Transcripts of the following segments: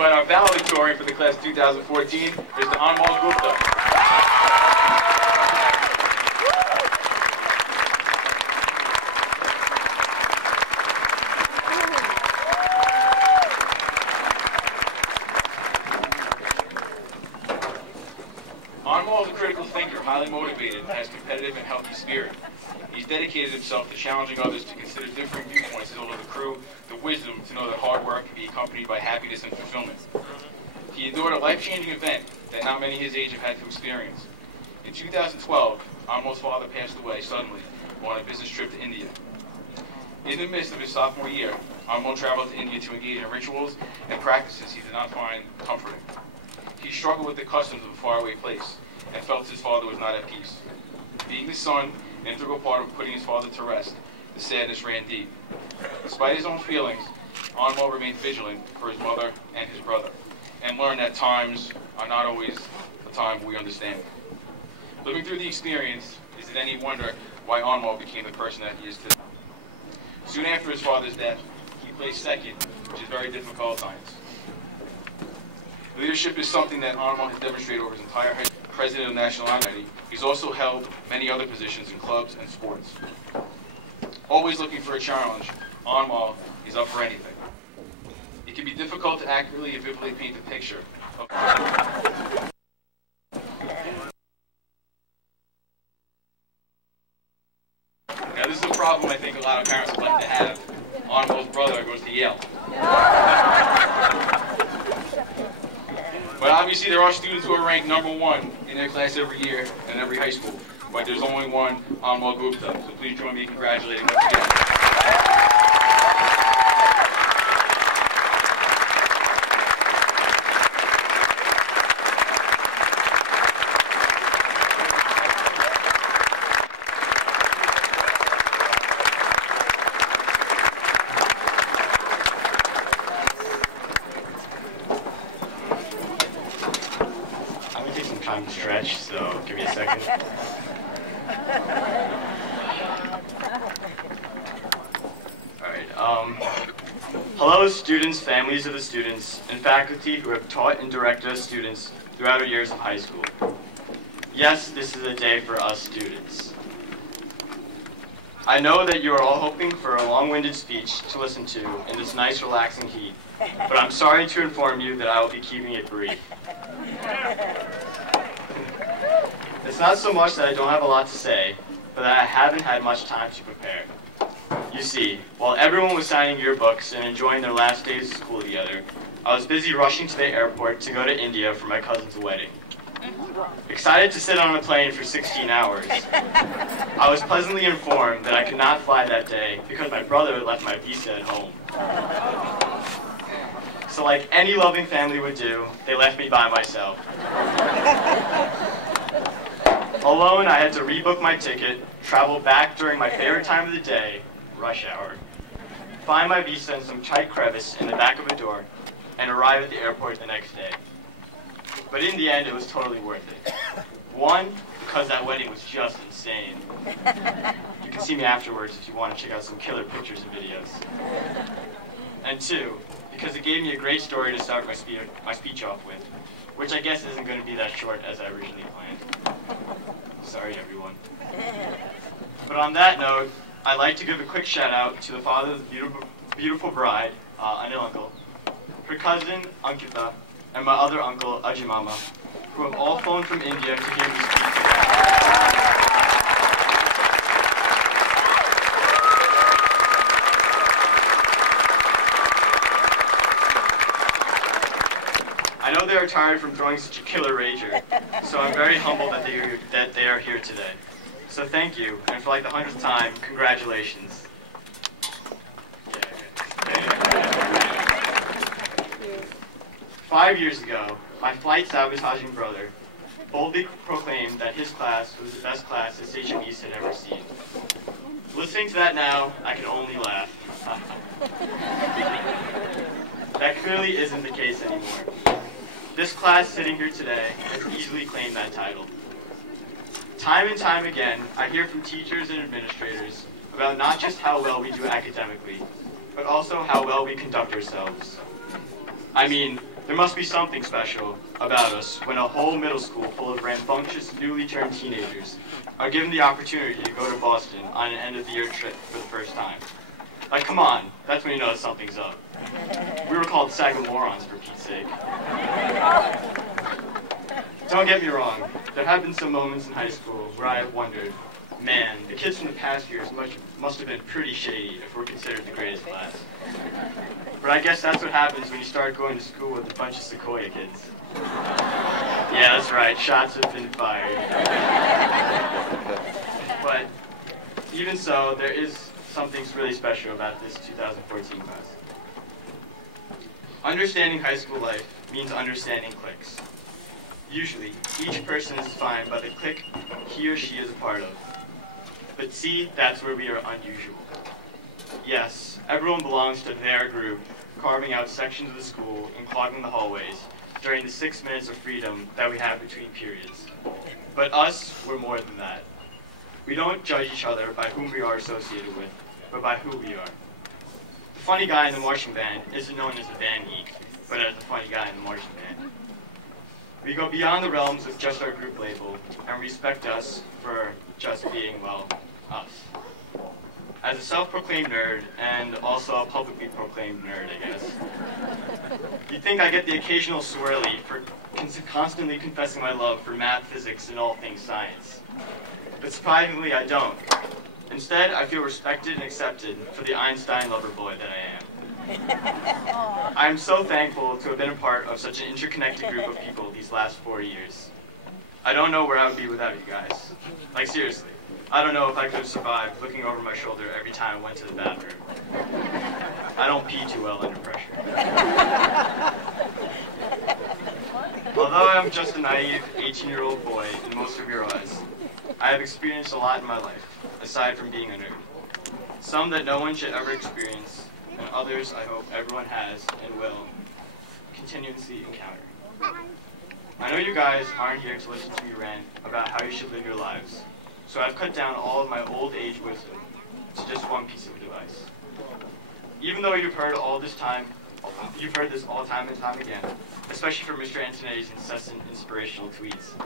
invite our valedictorian for the class of 2014, Mr. Anmol Gupta. Anmol is a critical thinker, highly motivated, and has competitive and healthy spirit. He's dedicated himself to challenging others to consider differing viewpoints as well as the crew, the wisdom to know that hard work can be accompanied by happiness and fulfillment. He endured a life-changing event that not many his age have had to experience. In 2012, Anmol's father passed away suddenly on a business trip to India. In the midst of his sophomore year, Anmol traveled to India to engage in rituals and practices he did not find comforting. He struggled with the customs of a faraway place and felt his father was not at peace. Being the son, an integral part of putting his father to rest, the sadness ran deep. Despite his own feelings, Anmol remained vigilant for his mother and his brother, and learned that times are not always the time we understand. Living through the experience, is it any wonder why Anmol became the person that he is today? Soon after his father's death, he placed second, which is very difficult at times. Leadership is something that Anmol has demonstrated over his entire history. President of the National Honor Society, he's also held many other positions in clubs and sports. Always looking for a challenge, Anmol is up for anything. It can be difficult to accurately and vividly paint the picture of Now this is a problem I think a lot of parents would like to have. Anmol's brother goes to Yale. But obviously there are students who are ranked #1 in their class every year in every high school. But there's only one, Anmol Gupta. So please join me in congratulating once again. Time to stretch, so give me a second. Alright, hello students, families of the students, and faculty who have taught and directed us students throughout our years of high school. Yes, this is a day for us students. I know that you are all hoping for a long-winded speech to listen to in this nice relaxing heat, but I'm sorry to inform you that I will be keeping it brief. It's not so much that I don't have a lot to say, but that I haven't had much time to prepare. You see, while everyone was signing yearbooks and enjoying their last days of school together, I was busy rushing to the airport to go to India for my cousin's wedding. Excited to sit on a plane for 16 hours, I was pleasantly informed that I could not fly that day because my brother left my visa at home. So like any loving family would do, they left me by myself. Alone, I had to rebook my ticket, travel back during my favorite time of the day, rush hour, find my visa in some tight crevice in the back of a door, and arrive at the airport the next day. But in the end, it was totally worth it. One, because that wedding was just insane. You can see me afterwards if you want to check out some killer pictures and videos. And two, because it gave me a great story to start my speech off with, which I guess isn't going to be that short as I originally planned. Sorry, everyone. But on that note, I'd like to give a quick shout out to the father of the beautiful bride, Anil uncle, her cousin, Ankita, and my other uncle, Ajimama, who have all flown from India to hear me speak today. I know they are tired from throwing such a killer rager, so I'm very humbled that they are here today. So thank you, and for like the 100th time, congratulations. Yeah. 5 years ago, my flight sabotaging brother boldly proclaimed that his class was the best class that Sachem East had ever seen. Listening to that now, I can only laugh. That clearly isn't the case anymore. This class sitting here today has easily claimed that title. Time and time again, I hear from teachers and administrators about not just how well we do academically, but also how well we conduct ourselves. I mean, There must be something special about us when a whole middle school full of rambunctious, newly turned teenagers are given the opportunity to go to Boston on an end-of-the-year trip for the first time. Like, come on, that's when you know something's up. We were called Sachem morons, for Pete's sake. Don't get me wrong, there have been some moments in high school where I have wondered, man, the kids from the past years must have been pretty shady if we're considered the greatest class. But I guess that's what happens when you start going to school with a bunch of Sequoia kids. Yeah, that's right, shots have been fired. But even so, there is something really special about this 2014 class. Understanding high school life means understanding cliques. Usually, each person is defined by the clique he or she is a part of. But see, that's where we are unusual. Yes, everyone belongs to their group, carving out sections of the school and clogging the hallways during the 6 minutes of freedom that we have between periods. But us, we're more than that. We don't judge each other by whom we are associated with, but by who we are. The funny guy in the marching band isn't known as a band geek, but as the funny guy in the marching band. We go beyond the realms of just our group label and respect us for just being, well, us. As a self-proclaimed nerd, and also a publicly proclaimed nerd, I guess, you'd think I get the occasional swirly for constantly confessing my love for math, physics, and all things science. But surprisingly, I don't. Instead, I feel respected and accepted for the Einstein lover boy that I am. I am so thankful to have been a part of such an interconnected group of people these last 4 years. I don't know where I would be without you guys. Like, seriously. I don't know if I could have survived looking over my shoulder every time I went to the bathroom. I don't pee too well under pressure. Although I'm just a naive 18-year-old boy in most of your eyes, I have experienced a lot in my life, aside from being a nerd. Some that no one should ever experience, and others I hope everyone has and will continuously encounter. I know you guys aren't here to listen to me rant about how you should live your lives, so I've cut down all of my old age wisdom to just one piece of advice. Even though you've heard this all time and time again, especially from Mr. Antonetti's incessant inspirational tweets,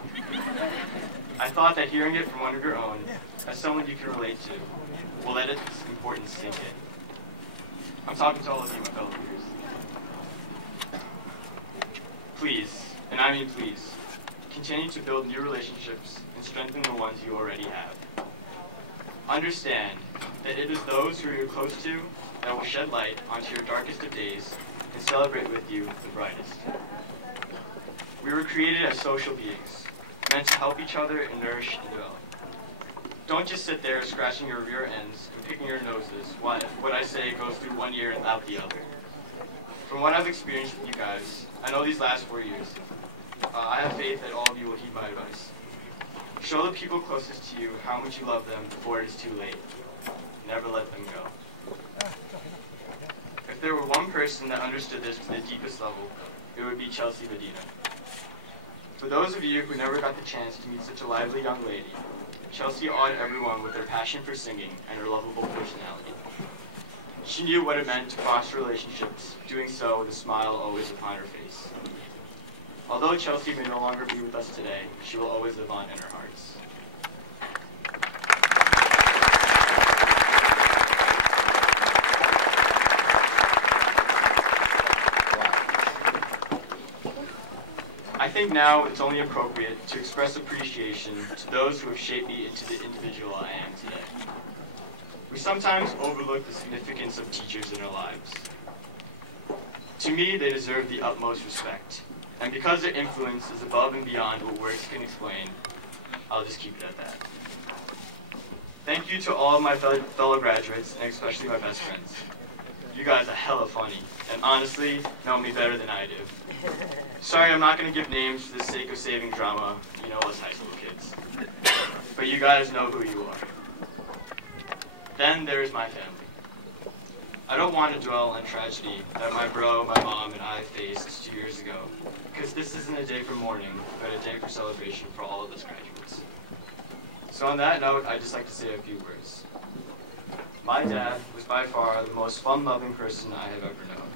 I thought that hearing it from one of your own, as someone you can relate to, will let its importance sink in. I'm talking to all of you, my fellow readers. Please, and I mean please, continue to build new relationships and strengthen the ones you already have. Understand that it is those who you're close to that will shed light onto your darkest of days and celebrate with you the brightest. We were created as social beings, meant to help each other and nourish and develop. Don't just sit there scratching your rear ends and picking your noses while what I say goes through one ear and out the other. From what I've experienced with you guys, I know these last 4 years, I have faith that all of you will heed my advice. Show the people closest to you how much you love them before it is too late. Never let them go. If there were one person that understood this to the deepest level, it would be Chelsea Medina. For those of you who never got the chance to meet such a lively young lady, Chelsea awed everyone with her passion for singing and her lovable personality. She knew what it meant to foster relationships, doing so with a smile always upon her face. Although Chelsea may no longer be with us today, she will always live on in our hearts. I think now it's only appropriate to express appreciation to those who have shaped me into the individual I am today. We sometimes overlook the significance of teachers in our lives. To me, they deserve the utmost respect. And because their influence is above and beyond what words can explain, I'll just keep it at that. Thank you to all of my fellow graduates, and especially my best friends. You guys are hella funny, and honestly, know me better than I do. Sorry, I'm not going to give names for the sake of saving drama, you know us high school kids. But you guys know who you are. Then there is my family. I don't want to dwell on tragedy that my bro, my mom, and I faced 2 years ago, because this isn't a day for mourning, but a day for celebration for all of us graduates. So on that note, I'd just like to say a few words. My dad was by far the most fun-loving person I have ever known.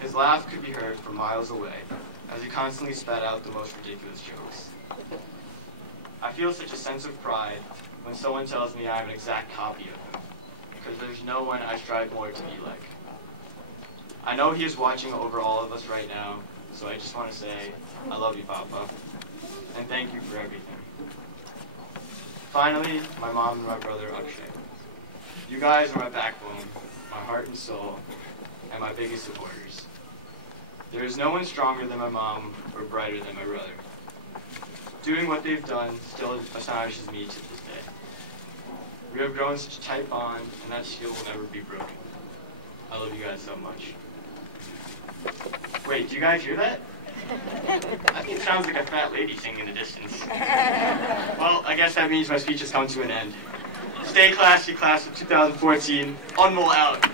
His laugh could be heard from miles away, as he constantly spat out the most ridiculous jokes. I feel such a sense of pride when someone tells me I am an exact copy of him, because there's no one I strive more to be like. I know he is watching over all of us right now, so I just want to say, I love you, Papa, and thank you for everything. Finally, my mom and my brother, Akshay. You guys are my backbone, my heart and soul, and my biggest supporters. There is no one stronger than my mom or brighter than my brother. Doing what they've done still astonishes me to this day. We have grown such a tight bond, and that shield will never be broken. I love you guys so much. Wait, do you guys hear that? I think it sounds like a fat lady singing in the distance. Well, I guess that means my speech has come to an end. Stay classy, class of 2014. Anmol out.